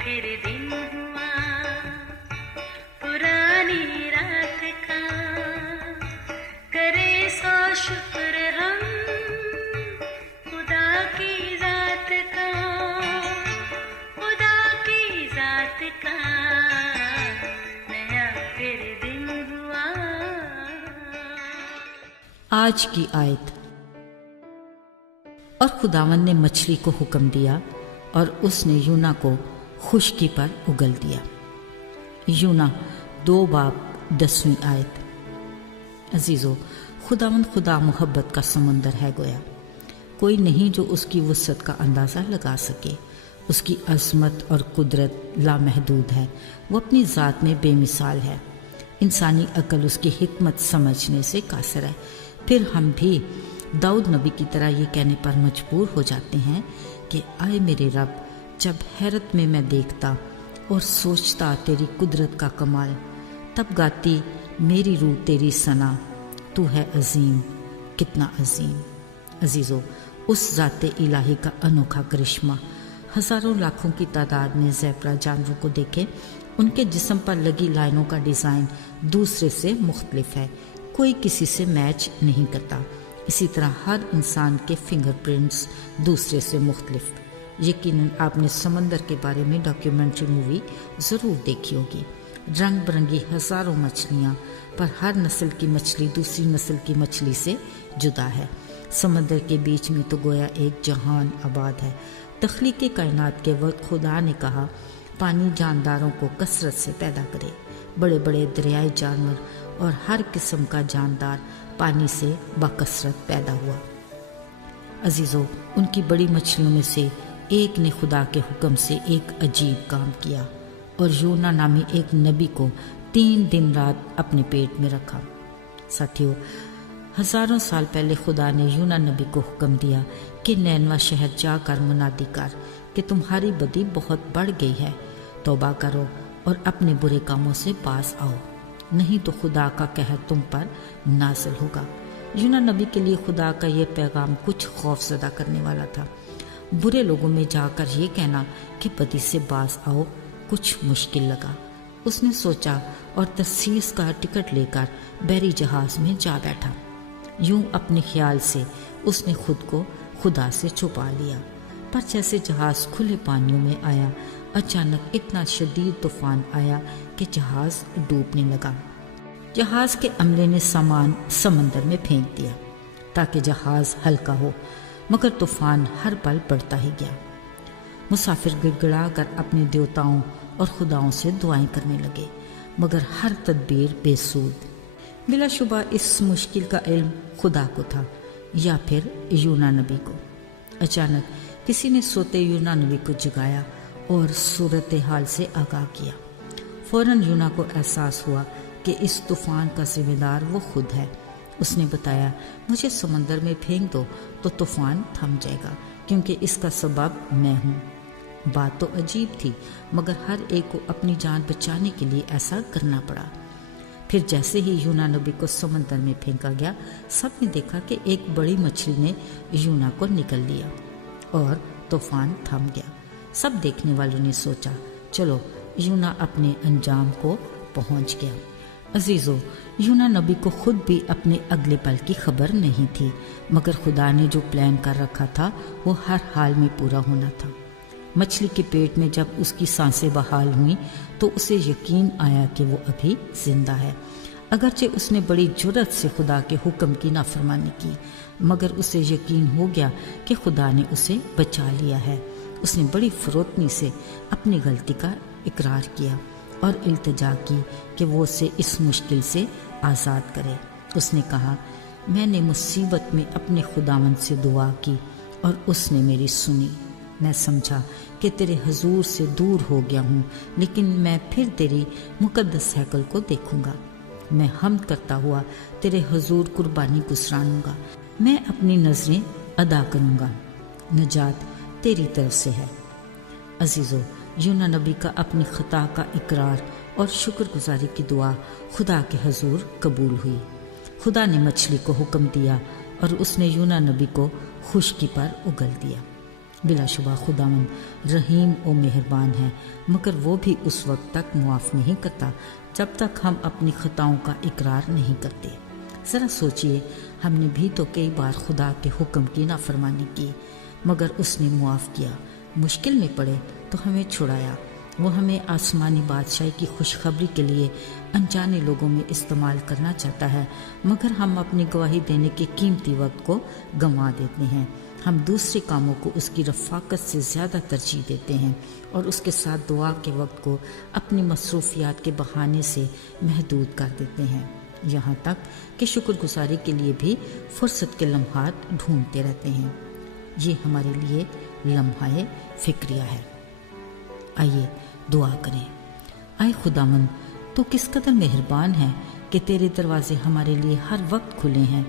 फिर दिन हुआ पुरानी रात का, करे सो शुक्र हम खुदा की जात का, खुदा की जात का, नया फिर दिन हुआ। आज की आयत। और खुदावंद ने मछली को हुक्म दिया और उसने यूना को खुश्की पर उगल दिया। यूना 2:10 आयत। अजीजों, खुदावंद खुदा मोहब्बत का समंदर है गोया। कोई नहीं जो उसकी वुसअत का अंदाज़ा लगा सके। उसकी अज़मत और कुदरत लामहदूद है। वो अपनी ज़ात में बेमिसाल है। इंसानी अक्ल उसकी हिकमत समझने से कासर है। फिर हम भी दाऊद नबी की तरह ये कहने पर मजबूर हो जाते हैं कि आए मेरे रब, जब हैरत में मैं देखता और सोचता तेरी कुदरत का कमाल, तब गाती मेरी रूह तेरी सना, तू है अजीम, कितना अजीम। अजीज़ों, उस ज़ाते इलाही का अनोखा करिश्मा। हज़ारों लाखों की तादाद में ज़ेब्रा जानवरों को देखें, उनके जिस्म पर लगी लाइनों का डिज़ाइन दूसरे से मुख्तलिफ है, कोई किसी से मैच नहीं करता। इसी तरह हर इंसान के फिंगरप्रिंट्स दूसरे से मुख्तलिफ। यकीनन आपने समंदर के बारे में डॉक्यूमेंट्री मूवी ज़रूर देखी होगी। रंग बिरंगी हज़ारों मछलियाँ, पर हर नस्ल की मछली दूसरी नस्ल की मछली से जुदा है। समंदर के बीच में तो गोया एक जहान आबाद है। तख्लीक़ कायनात के वक्त खुदा ने कहा, पानी जानदारों को कसरत से पैदा करे। बड़े बड़े दरियाई जानवर और हर किस्म का जानदार पानी से बाकसरत पैदा हुआ। अजीज़ों, उनकी बड़ी मछलियों में से एक ने खुदा के हुक्म से एक अजीब काम किया और यूना नामी एक नबी को 3 दिन रात अपने पेट में रखा। साथियों, हज़ारों साल पहले खुदा ने यूना नबी को हुक्म दिया कि नैनवा शहर जाकर मुनादी कर कि तुम्हारी बदी बहुत बढ़ गई है, तौबा करो और अपने बुरे कामों से पास आओ, नहीं तो खुदा का कहर तुम पर नाज़िल होगा। यूना नबी के लिए खुदा का ये पैगाम कुछ खौफज़दा करने वाला था। बुरे लोगों में जाकर ये कहना कि बदी से बाज आओ कुछ मुश्किल लगा। उसने सोचा और तरसीस का टिकट लेकर बहरी जहाज़ में जा बैठा। यूं अपने ख्याल से उसने खुद को खुदा से छुपा लिया। पर जैसे जहाज़ खुले पानियों में आया, अचानक इतना शदीद तूफान आया कि जहाज़ डूबने लगा। जहाज़ के अमले ने सामान समंदर में फेंक दिया ताकि जहाज़ हल्का हो, मगर तूफान हर पल बढ़ता ही गया। मुसाफिर गिड़गिड़ा कर अपने देवताओं और खुदाओं से दुआएं करने लगे, मगर हर तदबीर बेसूद। बिलाशुबा इस मुश्किल का इल्म खुदा को था या फिर यूना नबी को। अचानक किसी ने सोते यूना नबी को जगाया और सूरत हाल से आगाह किया। फौरन यूना को एहसास हुआ कि इस तूफान का जिम्मेदार वो खुद है। उसने बताया, मुझे समंदर में फेंक दो तो तूफान थम जाएगा, क्योंकि इसका सबब मैं हूँ। बात तो अजीब थी, मगर हर एक को अपनी जान बचाने के लिए ऐसा करना पड़ा। फिर जैसे ही यूना नबी को समंदर में फेंका गया, सबने देखा कि एक बड़ी मछली ने यूना को निगल लिया और तूफान थम गया। सब देखने वालों ने सोचा, चलो यूना अपने अंजाम को पहुंच गया। अजीज़ों, यूना नबी को खुद भी अपने अगले पल की खबर नहीं थी, मगर खुदा ने जो प्लान कर रखा था वो हर हाल में पूरा होना था। मछली के पेट में जब उसकी सांसें बहाल हुई तो उसे यकीन आया कि वो अभी जिंदा है। अगरचे उसने बड़ी जुर्रत से खुदा के हुक्म की नाफरमानी की, मगर उसे यकीन हो गया कि खुदा ने उसे बचा लिया है। उसने बड़ी फरोतनी से अपनी गलती का इकरार किया और इल्तिजा की कि वो उसे इस मुश्किल से आज़ाद करे। उसने कहा, मैंने मुसीबत में अपने खुदावंद से दुआ की और उसने मेरी सुनी। मैं समझा कि तेरे हुजूर से दूर हो गया हूँ, लेकिन मैं फिर तेरी मुकद्दस हैकल को देखूंगा। मैं हम्द करता हुआ तेरे हुजूर कुर्बानी गुज़रानूंगा। मैं अपनी नज़रें अदा करूंगा। नजात तेरी तरफ से है। अजीज़ों, यूना नबी का अपनी खता का इकरार और शुक्रगुजारी की दुआ खुदा के हुजूर कबूल हुई। खुदा ने मछली को हुक्म दिया और उसने यूना नबी को खुश्की पर उगल दिया। بلا شبہ خداوند رحیم و مہربان ہے، مگر وہ بھی اس وقت تک معاف نہیں کرتا جب تک ہم اپنی خطاؤں کا اقرار نہیں کرتے۔ ذرا سوچئے، ہم نے بھی تو کئی بار خدا کے حکم کی نافرمانی کی، مگر اس نے معاف کیا۔ مشکل میں پڑے تو ہمیں چھڑایا۔ وہ ہمیں آسمانی بادشاہی کی خوشخبری کے لیے انجانے لوگوں میں استعمال کرنا چاہتا ہے، مگر ہم اپنی گواہی دینے کے قیمتی وقت کو گنوا دیتے ہیں۔ ہم دوسرے کاموں کو اس کی رفاقت سے زیادہ ترجیح دیتے ہیں اور اس کے ساتھ دعا کے وقت کو اپنی مصروفیات کے بہانے سے محدود کر دیتے ہیں، یہاں تک کہ شکر گزاری کے لیے بھی فرصت کے لمحات ڈھونڈتے رہتے ہیں۔ یہ ہمارے لیے لمحہ فکریہ ہے۔ آئیے دعا کریں۔ اے خداوند، تو کس قدر مہربان ہے کہ تیرے دروازے ہمارے لیے ہر وقت کھلے ہیں۔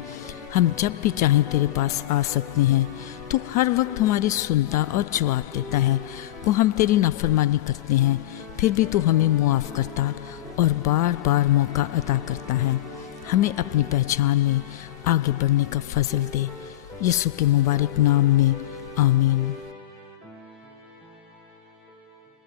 ہم جب بھی چاہیں تیرے پاس آ سکتے ہیں۔ تو ہر وقت ہماری سنتا اور جواب دیتا ہے۔ وہ ہم تیری نافرمانی کرتے ہیں، پھر بھی تو ہمیں معاف کرتا اور بار بار موقع عطا کرتا ہے۔ ہمیں اپنی پہچان میں آگے بڑھنے کا فضل دے، یسوع کے مبارک نام میں آمین۔